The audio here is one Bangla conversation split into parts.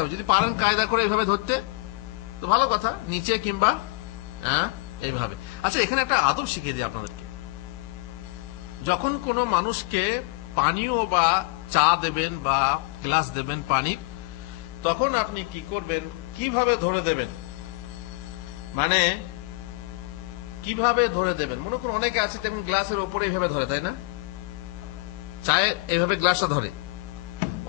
হবে। যদি পারেন কায়দা করে এইভাবে ধরতে, তো ভালো কথা, নিচে কিংবা হ্যাঁ এইভাবে। আচ্ছা এখানে একটা আদব শিখিয়ে দিই আপনাদেরকে। যখন কোনো মানুষকে পানীয় বা চা দেবেন বা গ্লাস দেবেন পানির, তখন আপনি কি করবেন? কীভাবে ধরে দেবেন? মানে কীভাবে ধরে দেবেন? মনে করুন অনেকে আছে, তেমন গ্লাসের ওপরে এইভাবে ধরে, তাই না? চায়ের এইভাবে গ্লাসটা ধরে।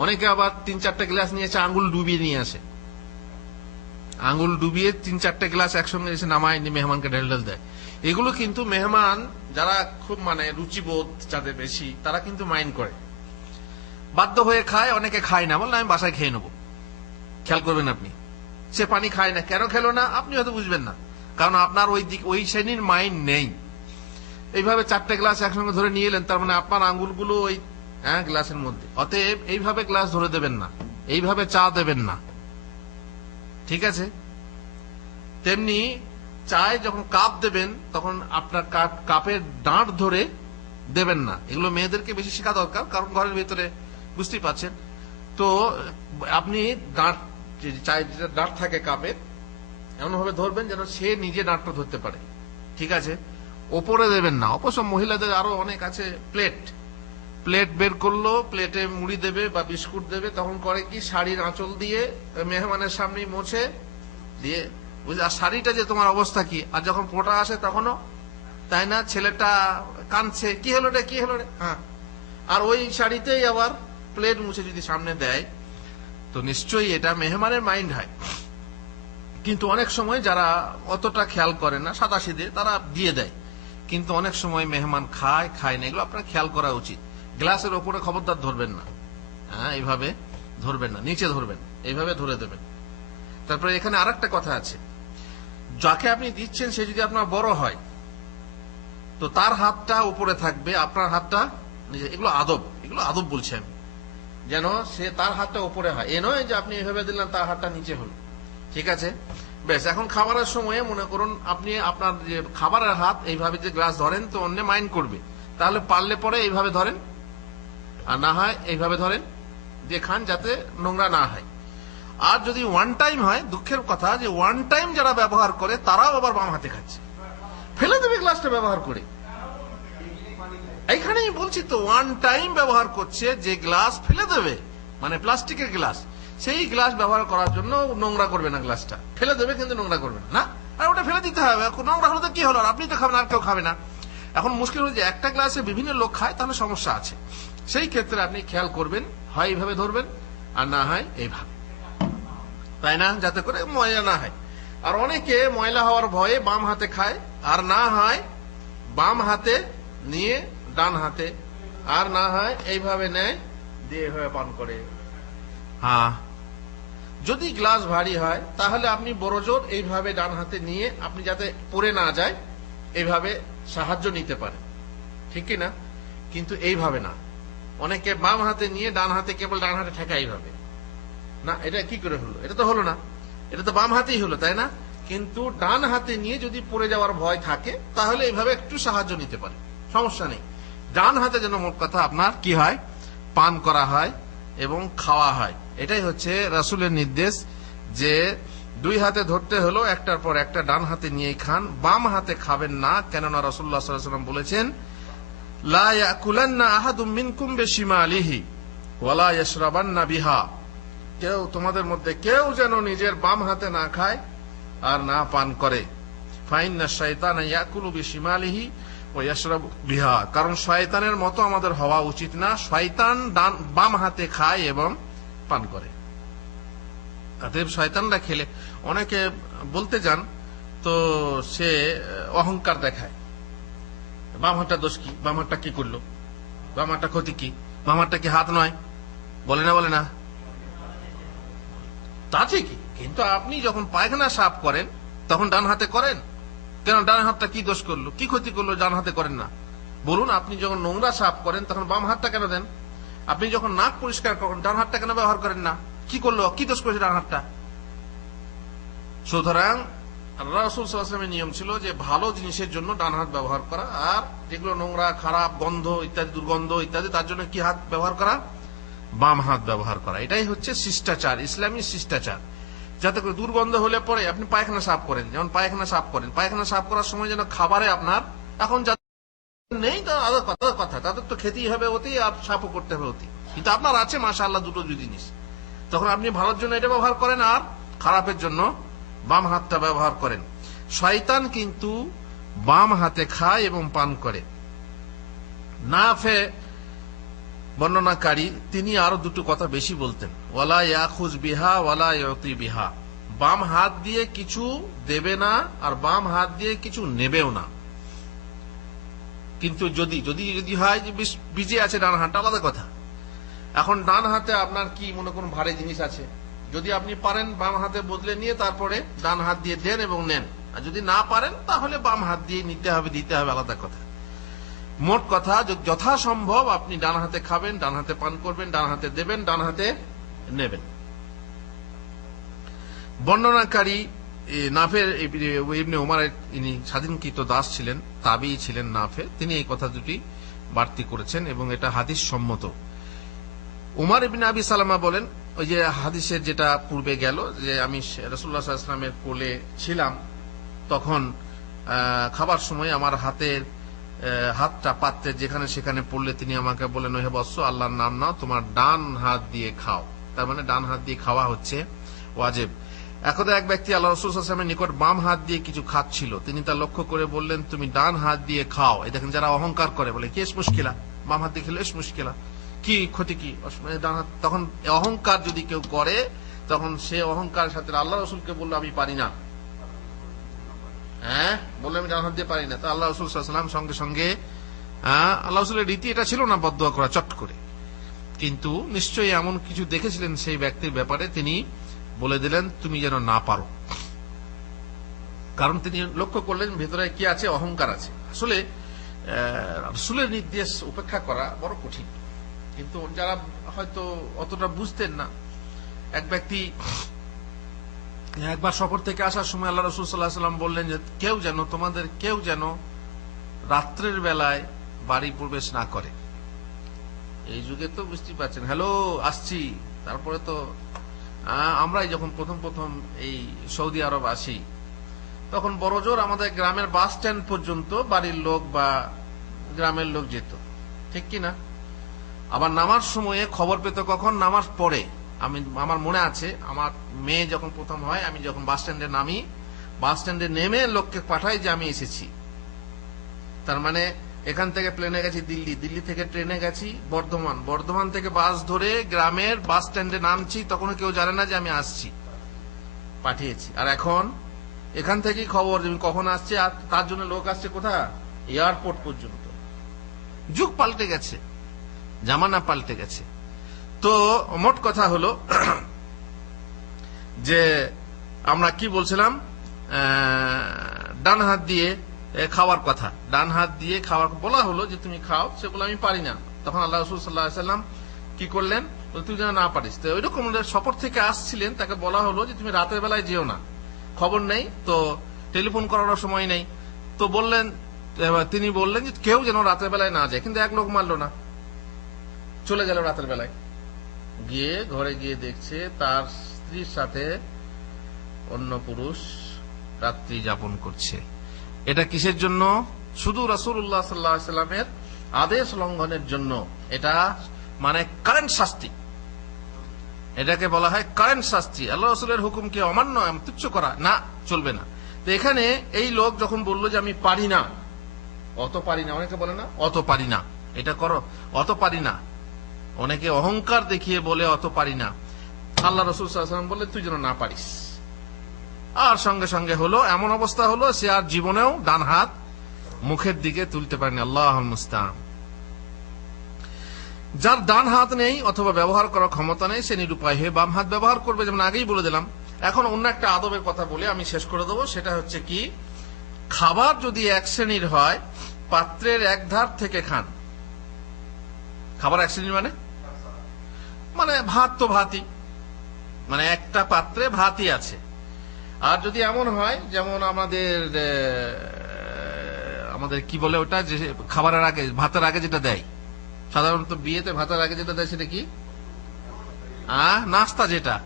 অনেকে আবার তিন চারটে গ্লাস নিয়েছে আঙ্গুল ডুবিয়ে নিয়ে আসে। আঙ্গুল ডুবিয়ে তিন চারটে গ্লাস একসঙ্গে এসে নামায় নিয়ে মেহমানকে ঢেল ঢেল দেয়। এগুলো কিন্তু মেহমান যারা খুব মানে রুচিবোধ, যাদের বেশি, তারা কিন্তু মাইন্ড করে। বাধ্য হয়ে খায়, অনেকে খায় না। বললে আমি বাসায় খেয়ে নেব। খেয়াল করবেন আপনি। সে পানি খায় না। কেন খেলো না? আপনি হয়তো বুঝবেন না। কারণ আপনার ওই দিক, ওই শ্রেণির মাইন্ড নেই। এইভাবে চারটে গ্লাস একসঙ্গে ধরে নিয়ে এলেন। তার মানে আপনার আঙ্গুলগুলো ওই হ্যাঁ গ্লাসের মধ্যে। অতএব এইভাবে গ্লাস ধরে দেবেন না। এইভাবে চা দেবেন না। ঠিক আছে? তেমনি চায় যখন কাপ দেবেন, তখন আপনার কাপ- কাপের ডাঁট ধরে দেবেন না। এগুলো মেয়েদেরকে বেশি শেখা দরকার, কারণ ঘরের ভিতরে বুঝতেই পাচ্ছেন তো, আপনি ডাঁট চায় যেটা ডাঁট থাকে কাপের এমন ভাবে ধরবেন যেন সে নিজে ডাঁটটা ধরতে পারে। ঠিক আছে? ওপরে দেবেন না। অবশ্য মহিলাদের আরও অনেক আছে প্লেট। প্লেট বের করল প্লেটে মুড়ি দেবে বা বিস্কুট দেবে, তখন করে কি শাড়ির আঁচল দিয়ে মেহমানের সামনে মোছে, দিয়ে বুঝলি আর শাড়িটা যে তোমার অবস্থা কি? আর যখন ফোটা আসে তখনও, তাই না? ছেলেটা কাঁদছে, কি হলো রে? কি হলো রে? হ্যাঁ। আর ওই শাড়িতেই আবার প্লেট মুছে যদি সামনে দেয়, তো নিশ্চয়ই এটা মেহমানের মাইন্ড হয়। কিন্তু অনেক সময় যারা অতটা খেয়াল করে না সিধে তারা দিয়ে দেয়। কিন্তু অনেক সময় মেহমান খায় খায় না, এগুলো আপনার খেয়াল করা উচিত। গ্লাসের ওপরে খবরদার ধরবেন না। হ্যাঁ এইভাবে ধরবেন না, নিচে ধরবেন, এইভাবে ধরে দেবেন। তারপরে এখানে আরেকটা কথা আছে। যাকে আপনি দিচ্ছেন, সে যদি আপনার বড় হয়, তো তার হাতটা উপরে থাকবে, আপনার হাতটা নিচে। এগুলো আদব এগুলো আদব বলছি আমি। যেন সে তার হাতটা উপরে হয়। এ নয় যে আপনি এভাবে দিলেন, তার হাতটা নিচে হলো। ঠিক আছে? বেশ এখন খাবারের সময়ে মনে করুন, আপনি আপনার যে খাবারের হাত, এইভাবে যে গ্লাস ধরেন, তো অন্য মাইন্ড করবে। তাহলে পারলে পরে এইভাবে ধরেন। আর না হয় এইভাবে ধরেন যে খান যাতে নোংরা না হয়। আর যদি ওয়ান টাইম হয়, দুঃখের কথা যে ওয়ান টাইম যারা ব্যবহার করে, তারাও আবার বাম হাতে খাচ্ছে। ফেলে দেবে গ্লাসটা ব্যবহার করে। এইখানেই বলছি তো ওয়ান টাইম ব্যবহার করছে, যে গ্লাস ফেলে দেবে মানে প্লাস্টিকের গ্লাস সেই গ্লাস ব্যবহার করার জন্য নোংরা করবে না গ্লাসটা ফেলে দেবে কিন্তু নোংরা করবে না আর ওটা ফেলে দিতে হবে। নোংরা হলে তো কি হলো? আর আপনি তো খাবেন, আর কেউ খাবে না। এখন মুশকিল হলো যে একটা গ্লাসে বিভিন্ন লোক খায়, তাহলে সমস্যা আছে। সেই ক্ষেত্রে আপনি খেয়াল করবেন, হয় এইভাবে ধরবেন, আর না হয় এইভাবে। তাই না? যাতে করে ময়লা না হয়। আর অনেকে ময়লা হওয়ার ভয়ে বাম হাতে খায়, আর না হয় বাম হাতে নিয়ে ডান হাতে, আর না হয় এইভাবে নেয়, দিয়ে এভাবে পান করে। হ্যাঁ। যদি গ্লাস ভারী হয়, তাহলে আপনি বড় জোর এইভাবে ডান হাতে নিয়ে আপনি যাতে পড়ে না যায়, এইভাবে সাহায্য নিতে পারেন। ঠিক না? কিন্তু এইভাবে না। অনেকে বাম হাতে নিয়ে ডান হাতে কেবল ডান হাতে ঠেকা এইভাবে না, এটা কি করে হলো? এটা তো হলো না। এটা তো বাম হাতেই হলো, তাই না? কিন্তু ডান হাতে নিয়ে যদি পড়ে যাওয়ার ভয় থাকে, তাহলে এইভাবে একটু সাহায্য নিতে পারে। সমস্যা নেই। ডান হাতে যেন মোট কথা আপনার কি হয়? পান করা হয় এবং খাওয়া হয়। এটাই হচ্ছে রাসুলের নির্দেশ যে দুই হাতে ধরতে হলো, একটার পর একটা ডান হাতে নিয়েই খান। বাম হাতে খাবেন না, কেননা রসুল্লাহ বলেছেন বিহা। কেউ তোমাদের মধ্যে কেউ যেন নিজের বাম হাতে না খায় আর না পান করে। বিহা। কারণ শয়তানের মতো আমাদের হওয়া উচিত না, শয়তান ডান বাম হাতে খায় এবং পান করে। শয়তানরা খেলে অনেকে বলতে যান, তো সে, অহংকার দেখায়। বাম হাতটা দোষ কি? বাম হাতটা কি করল? বাম হাতটা ক্ষতি কি? বাম হাতটা কি হাত নয়? বলে না বলে না? তা ঠিকই, কিন্তু আপনি যখন পায়খানা সাফ করেন, তখন ডান হাতে করেন। কেন? ডান হাতটা কি দোষ করল? কি ক্ষতি করল? ডান হাতে করেন না। বলুন, আপনি যখন নোংরা সাফ করেন, তখন বাম হাতটা কেন দেন? আপনি যখন নাক পরিষ্কার করেন, ডান হাতটা কেন ব্যবহার করেন না? কি করল? কি দোষ করেছে ডান হাতটা? সুতরাং রাসুল সাল্লামের নিয়ম ছিল যে ভালো জিনিসের জন্য ডান হাত ব্যবহার করা, আর যেগুলো নোংরা, খারাপ, গন্ধ ইত্যাদি, দুর্গন্ধ ইত্যাদি, তার জন্য কি হাত ব্যবহার করা? বাম হাত ব্যবহার করা। এটাই হচ্ছে শিষ্টাচার, ইসলামী শিষ্টাচার। যাতে করে দুর্গন্ধ হলে পরে আপনি পায়খানা সাফ করেন, যেমন পায়খানা সাফ করেন। পায়খানা সাফ করার সময় যেন খাবারে আপনার এখন নেই, তো কথা কথা। তাদের তো খেতেই হবে অতি, আর সাফও করতে হবে অতি। কিন্তু আপনার আছে মাসা আল্লাহ দুটো জিনিস। তখন আপনি ভালোর জন্য এটা ব্যবহার করেন, আর খারাপের জন্য বাম হাতটা ব্যবহার করেন। শয়তান কিন্তু বাম হাতে খায় এবং পান করে। নাফে বর্ণনাকারী, তিনি আরও দুটো কথা বেশি বলতেন। ওয়ালা ইয়াখুজ বিহা, ওয়ালা ইয়তি বিহা। বাম হাত দিয়ে কিছু দেবে না আর বাম হাত দিয়ে কিছু নেবেও না। কিন্তু যদি যদি যদি হয় যে বিজে আছে ডান হাতটা, আলাদা কথা। এখন ডান হাতে আপনার কি, মনে কোন ভারী জিনিস আছে। যদি আপনি পারেন বাম হাতে বদলে নিয়ে তারপরে ডান হাত দিয়ে দেন এবং নেন। আর যদি না পারেন, তাহলে বাম হাত দিয়ে নিতে হবে, দিতে হবে আলাদা কথা। মোট কথা যথাসম্ভব আপনি ডান হাতে খাবেন, ডান হাতে পান করবেন, ডান হাতে দেবেন, ডান হাতে নেবেন। বর্ণনাকারী নাফের ইবনে- ইনি স্বাধীনকৃত দাস ছিলেন, তাবি ছিলেন নাফে। তিনি এই কথা দুটি বাড়তি করেছেন এবং এটা হাদিস সম্মত। উমার ইবিন আবি সালামা বলেন ওই যে হাদিসের যেটা পূর্বে গেল, যে আমি রসুল্লাহ ইসলামের কোলে ছিলাম, তখন খাবার সময় আমার হাতের হাতটা পাত্রে যেখানে সেখানে পড়লে তিনি আমাকে বলেন হে বৎস, আল্লাহর নাম নাও, তোমার ডান হাত দিয়ে খাও। তার মানে ডান হাত দিয়ে খাওয়া হচ্ছে ওয়াজেব। একদা এক ব্যক্তি আল্লাহ রসুল আসলামের নিকট বাম হাত দিয়ে কিছু খাচ্ছিল, তিনি তা লক্ষ্য করে বললেন, তুমি ডান হাত দিয়ে খাও। এই দেখেন যারা অহংকার করে বলে কেস মুশকিলা? বাম হাত দিয়ে খেলে, এস মুশকিলা। কি ক্ষতি কি? হাত- তখন অহংকার যদি কেউ করে তখন সে অহংকারের সাথে আল্লাহ রসুলকে বলল আমি পারি না। হ্যাঁ? বললে আমি ডান হাত দিয়ে পারি না। তো আল্লাহ রসুল সঙ্গে সঙ্গে হ্যাঁ, আল্লাহ রসুলের রীতি এটা ছিল না বদুয়া করা চট করে। কিন্তু নিশ্চয়ই এমন কিছু দেখেছিলেন সেই ব্যক্তির ব্যাপারে তিনি বলে দিলেন তুমি যেন না পারো। কারণ তিনি লক্ষ্য করলেন ভেতরে কি আছে? অহংকার আছে। আসলে রসুলের নির্দেশ উপেক্ষা করা বড় কঠিন। কিন্তু যারা হয়তো অতটা বুঝতেন না, এক ব্যক্তি একবার সফর থেকে আসার সময় আল্লাহ রসুল সাল্লাহ সাল্লাম বললেন যে, কেউ যেন তোমাদের, কেউ যেন রাত্রের বেলায় বাড়ি প্রবেশ না করে। এই যুগে তো বুঝতেই পারছেন, হ্যালো, আসছি। তারপরে তো আমরাই যখন প্রথম প্রথম এই সৌদি আরব আসি, তখন বড় জোর আমাদের গ্রামের বাস স্ট্যান্ড পর্যন্ত বাড়ির লোক বা গ্রামের লোক যেত। ঠিক কি না আবার নামার সময়ে খবর পেত কখন? নামার পরে আমি, আমার মনে আছে, আমার মেয়ে যখন প্রথম হয়, আমি যখন বাস স্ট্যান্ডে নামি, বাস স্ট্যান্ডে নেমে লোককে পাঠাই যে আমি এসেছি। তার মানে এখান থেকে প্লেনে গেছি দিল্লি। দিল্লি থেকে ট্রেনে গেছি বর্ধমান। বর্ধমান থেকে বাস ধরে গ্রামের বাস স্ট্যান্ডে নামছি তখন কেউ জানে না যে আমি আসছি। পাঠিয়েছি। আর এখন? এখান থেকেই খবর যে কখন আসছে, আর তার জন্য লোক আসছে কোথা এয়ারপোর্ট পর্যন্ত। যুগ পাল্টে গেছে। জামানা পাল্টে গেছে। তো মোট কথা হলো যে আমরা কি বলছিলাম? ডান হাত দিয়ে খাওয়ার কথা। ডান হাত দিয়ে খাওয়ার বলা হলো যে তুমি খাও, সেগুলো আমি পারি না। তখন আল্লাহ রসুল সাল্লাম কি করলেন? তুই যেন না পারিস। তো ওইরকম সফর থেকে আসছিলেন। তাকে বলা হলো যে, তুমি রাতের বেলায় যেও না। খবর নেই, তো টেলিফোন করার সময় নেই। তো বললেন তিনি বললেন যে, কেউ যেন রাতের বেলায় না যায়। কিন্তু এক লোক মারলো না। চলে গেল রাতের বেলায়। গিয়ে ঘরে গিয়ে দেখছে তার স্ত্রীর সাথে অন্য পুরুষ রাত্রি যাপন করছে। এটা কিসের জন্য? শুধু রাসুল্লাহ সাল্লামের আদেশ লঙ্ঘনের জন্য। এটা মানে কারেন্ট শাস্তি। এটাকে বলা হয় কারেন্ট শাস্তি। আল্লাহ রসুলের হুকুমকে অমান্য তুচ্ছ করা। না, চলবে না। তো এখানে এই লোক যখন বলল যে আমি পারি না, অত পারি না, অনেকে বলে না, অত পারি না। এটা করো, অত পারি না। অনেকে অহংকার দেখিয়ে বলে, অত পারি না। আল্লাহ রসুল বললে তুই যেন না পারিস। আর সঙ্গে সঙ্গে হলো, এমন অবস্থা হলো, সে আর জীবনেও ডান হাত মুখের দিকে তুলতে পারেনি। আল্লাহ মুস্তাম যার ডান হাত নেই অথবা ব্যবহার করার ক্ষমতা নেই, সে নিরুপায় হয়ে বাম হাত ব্যবহার করবে, যেমন আগেই বলে দিলাম। এখন অন্য একটা আদবের কথা বলে, আমি শেষ করে দেবো। সেটা হচ্ছে কি, খাবার যদি এক শ্রেণির হয়, পাত্রের এক ধার থেকে খান। খাবার এক শ্রেণির মানে? মানে ভাত তো ভাতই। মানে একটা পাত্রে ভাতই আছে। আর যদি এমন হয়, যেমন আমাদের আমাদের কি বলে ওটা, যে খাবারের আগে, ভাতের আগে যেটা দেয়। সাধারণত বিয়েতে ভাতের আগে যেটা দেয় সেটা কি? আহ নাস্তা যেটা।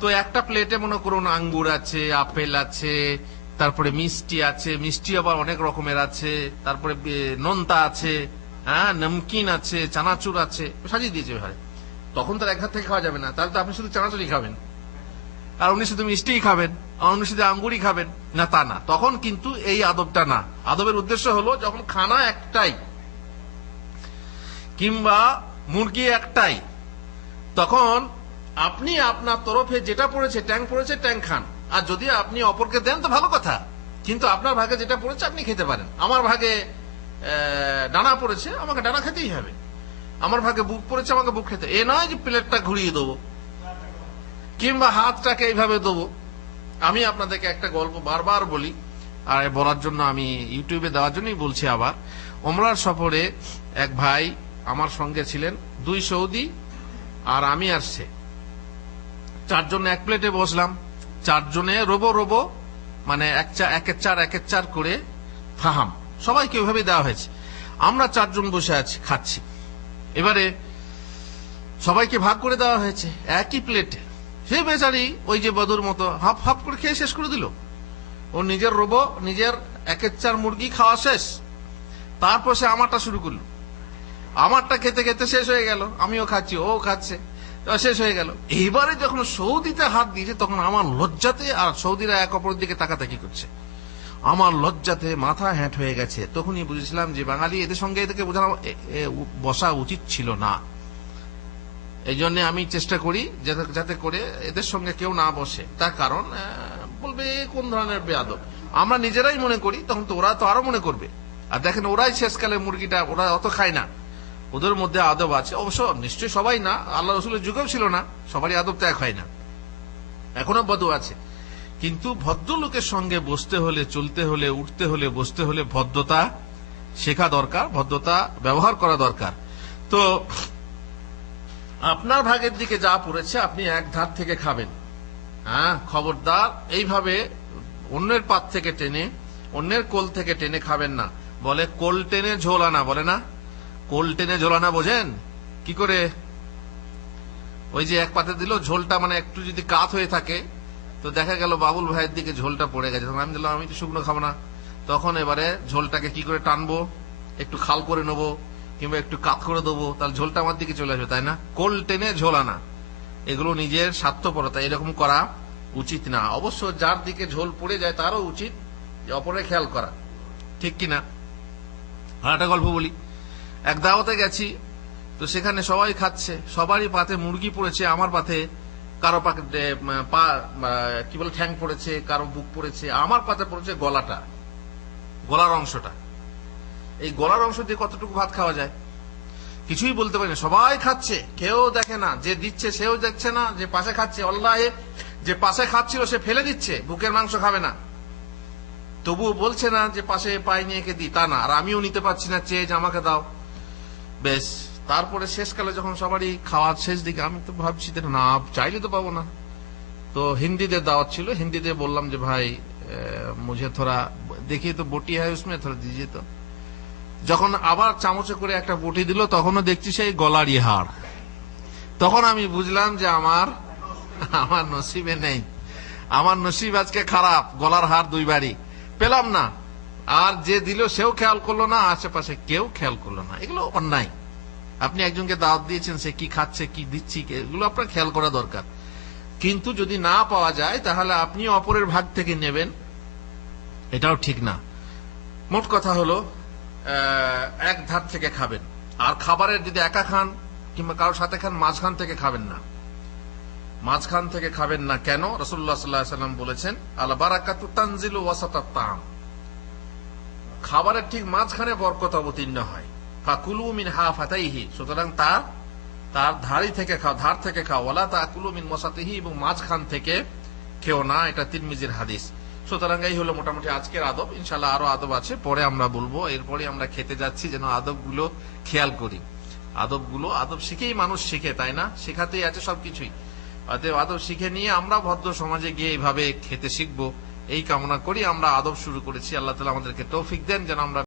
তো একটা প্লেটে মনে করুন আঙ্গুর আছে, আপেল আছে, তারপরে মিষ্টি আছে, মিষ্টি আবার অনেক রকমের আছে, তারপরে নোনতা আছে হ্যাঁ নমকিন আছে, চানাচুর আছে, সাজিয়ে দিয়েছে ভাই তখন তার এক হাত থেকে খাওয়া যাবে না। তাহলে তো আপনি শুধু চানাচুরই খাবেন। আর উনি শুধু মিষ্টিই খাবেন, আর উনি শুধু আঙ্গুরই খাবেন। না, তা না। তখন কিন্তু এই আদবটা না। আদবের উদ্দেশ্য হলো যখন খানা একটাই, কিংবা মুরগি একটাই, তখন আপনি আপনার তরফে যেটা পড়েছে ট্যাঙ্ক পড়েছে ট্যাঙ্ক খান। আর যদি আপনি অপরকে দেন, তো ভালো কথা। কিন্তু আপনার ভাগে যেটা পড়েছে, আপনি খেতে পারেন। আমার ভাগে ডানা পড়েছে, আমাকে ডানা খেতেই হবে। আমার ভাগে বুক পড়েছে, আমাকে বুক খেতে। এ নয় যে প্লেটটা ঘুরিয়ে দেবো, কিংবা হাতটাকে এইভাবে দেবো। আমি আপনাদেরকে একটা গল্প বারবার বলি, আর বলার জন্য আমি ইউটিউবে দেওয়ার জন্যই বলছি আবার। ওমরার সফরে এক ভাই আমার সঙ্গে ছিলেন, দুই সৌদি আর আমি সে। চারজন এক প্লেটে বসলাম, চারজনে রোবো রোবো মানে এক চা একের চার একের চার করে ফাহাম। সবাইকে ওইভাবে দেওয়া হয়েছে। আমরা চারজন বসে আছি, খাচ্ছি। এবারে সবাইকে ভাগ করে দেওয়া হয়েছে, একই প্লেটে সে বেচারি ওই যে বদুর মতো হাফ হাফ করে খেয়ে শেষ করে দিল। ও নিজের রোবো, নিজের একের চার মুরগি খাওয়া শেষ। তারপর সে আমারটা শুরু করল। আমারটা খেতে খেতে শেষ হয়ে গেল, আমিও খাচ্ছি, ও খাচ্ছে। শেষ হয়ে গেল। এইবারে যখন সৌদিতে হাত দিয়েছে, তখন আমার লজ্জাতে আর সৌদিরা এক অপরের দিকে তাকাতাকি করছে। আমার লজ্জাতে মাথা হ্যাট হয়ে গেছে। তখনই বুঝেছিলাম যে বাঙালি এদের সঙ্গে এদেরকে বোঝানো বসা উচিত ছিল না। এই জন্য আমি চেষ্টা করি যাতে করে এদের সঙ্গে কেউ না বসে। তার কারণ বলবে কোন ধরনের বেয়াদব। আমরা নিজেরাই মনে করি, তখন তো ওরা তো আরও মনে করবে। আর দেখেন, ওরাই শেষকালে মুরগিটা, ওরা অত খায় না। ওদের মধ্যে আদব আছে। অবশ্য নিশ্চয়ই সবাই না, আল্লাহ রসুলের যুগেও ছিল না। সবারই আদব ত্যাগ হয় না। এখনও বধু আছে। কিন্তু ভদ্রলোকের সঙ্গে বসতে হলে, চলতে হলে, উঠতে হলে, বসতে হলে ভদ্রতা শেখা দরকার, ভদ্রতা ব্যবহার করা দরকার। তো আপনার ভাগের দিকে যা পড়েছে আপনি এক ধার থেকে খাবেন। হ্যাঁ খবরদার, এইভাবে অন্যের পাত থেকে টেনে, অন্যের কোল থেকে টেনে খাবেন না। বলে, কোল টেনে ঝোলানা বলে না? কোল টেনে ঝোলানা বোঝেন? কি করে? ওই যে এক পাতে দিল, ঝোলটা মানে একটু যদি কাত হয়ে থাকে তো দেখা গেল বাবুল ভাইয়ের দিকে ঝোলটা পড়ে গেছে। আমি দিলাম আমি তো শুকনো খাব না। তখন এবারে ঝোলটাকে কি করে টানবো? একটু খাল করে নেব কিংবা একটু কাত করে দেবো? তাহলে ঝোলটা আমার দিকে চলে আসবে, তাই না? কোল টেনে ঝোলানা এগুলো নিজের স্বার্থপরতা, এরকম করা উচিত না। অবশ্য যার দিকে ঝোল পড়ে যায় তারও উচিত অপরের খেয়াল করা। ঠিক কিনা? আর একটা গল্প বলি। এক দাওয়াতে গেছি, তো সেখানে সবাই খাচ্ছে। সবারই পাতে মুরগি পড়েছে, আমার পাতে কারও পা কি বলে, ঠ্যাং পড়েছে, কারও বুক পড়েছে, আমার পাতে পড়েছে গলাটা, গলার অংশটা। এই গলার অংশ দিয়ে কতটুকু ভাত খাওয়া যায়? কিছুই বলতে পারি না। সবাই খাচ্ছে, কেউ দেখে না, যে দিচ্ছে সেও দেখছে না, যে পাশে খাচ্ছে, অল্লাহে, যে পাশে খাচ্ছিল সে ফেলে দিচ্ছে, বুকের মাংস খাবে না। তবুও বলছে না যে পাশে পাই নিয়ে একে দিই, তা না, আর আমিও নিতে পারছি না, চেয়ে আমাকে দাও। বেশ তারপরে শেষকালে যখন সবারই খাওয়ার শেষ দিকে, আমি তো ভাবছি না, চাইলে তো পাবো না। তো হিন্দিতে দাওয়াত ছিল। হিন্দিতে বললাম যে, ভাই মুঝে থোড়া দেখি তো বটি হয় উসমে, থোড়া দিয়ে যেত যখন আবার চামচে করে একটা বটি দিল, তখনও দেখছি সেই গলার ইহার তখন আমি বুঝলাম যে আমার আমার নসিবে নেই। আমার নসিব আজকে খারাপ, গলার হার দুইবারই। পেলাম না। আর যে দিল, সেও খেয়াল করল না, আশেপাশে কেউ খেয়াল করল না। এগুলো অন্যায়। আপনি একজনকে দাওয়াত দিয়েছেন, সে কি খাচ্ছে, কি দিচ্ছি এগুলো আপনার খেয়াল করা দরকার। কিন্তু যদি না পাওয়া যায়, তাহলে আপনি অপরের ভাগ থেকে নেবেন। এটাও ঠিক না। মোট কথা হলো এক ধার থেকে খাবেন। আর খাবারের যদি একা খান, কিংবা কারোর সাথে খান, মাঝখান থেকে খাবেন না। মাঝখান থেকে খাবেন না কেন? রসুল্লাহ সাল্লাহ সাল্লাম বলেছেন আল বারাকাতু তানজিলু ওয়াসাতাত তাম খাবারের ঠিক মাঝখানে বরকত অবতীর্ণ হয়। ফাকুলু মিন হা ফাতাইহি। সুতরাং তার তার ধারি থেকে খাও, ধার থেকে খাও। ওলা তা কুলু মিন মসাতিহি এবং মাঝখান থেকে খেও না, এটা তিরমিজির হাদিস। সুতরাং এই হলো মোটামুটি আজকের আদব। ইনশাল্লাহ আরও আদব আছে, পরে আমরা বলব। এরপরে আমরা খেতে যাচ্ছি, যেন আদবগুলো খেয়াল করি। আদবগুলো, আদব শিখেই মানুষ শিখে, তাই না? শেখাতেই আছে সবকিছুই। অতএব আদব শিখে নিয়ে আমরা ভদ্র সমাজে গিয়ে এইভাবে খেতে শিখব। এই কামনা করি, আমরা আদব শুরু করেছি। আল্লাহ তালা আমাদেরকে তৌফিক দেন, যেন আমরা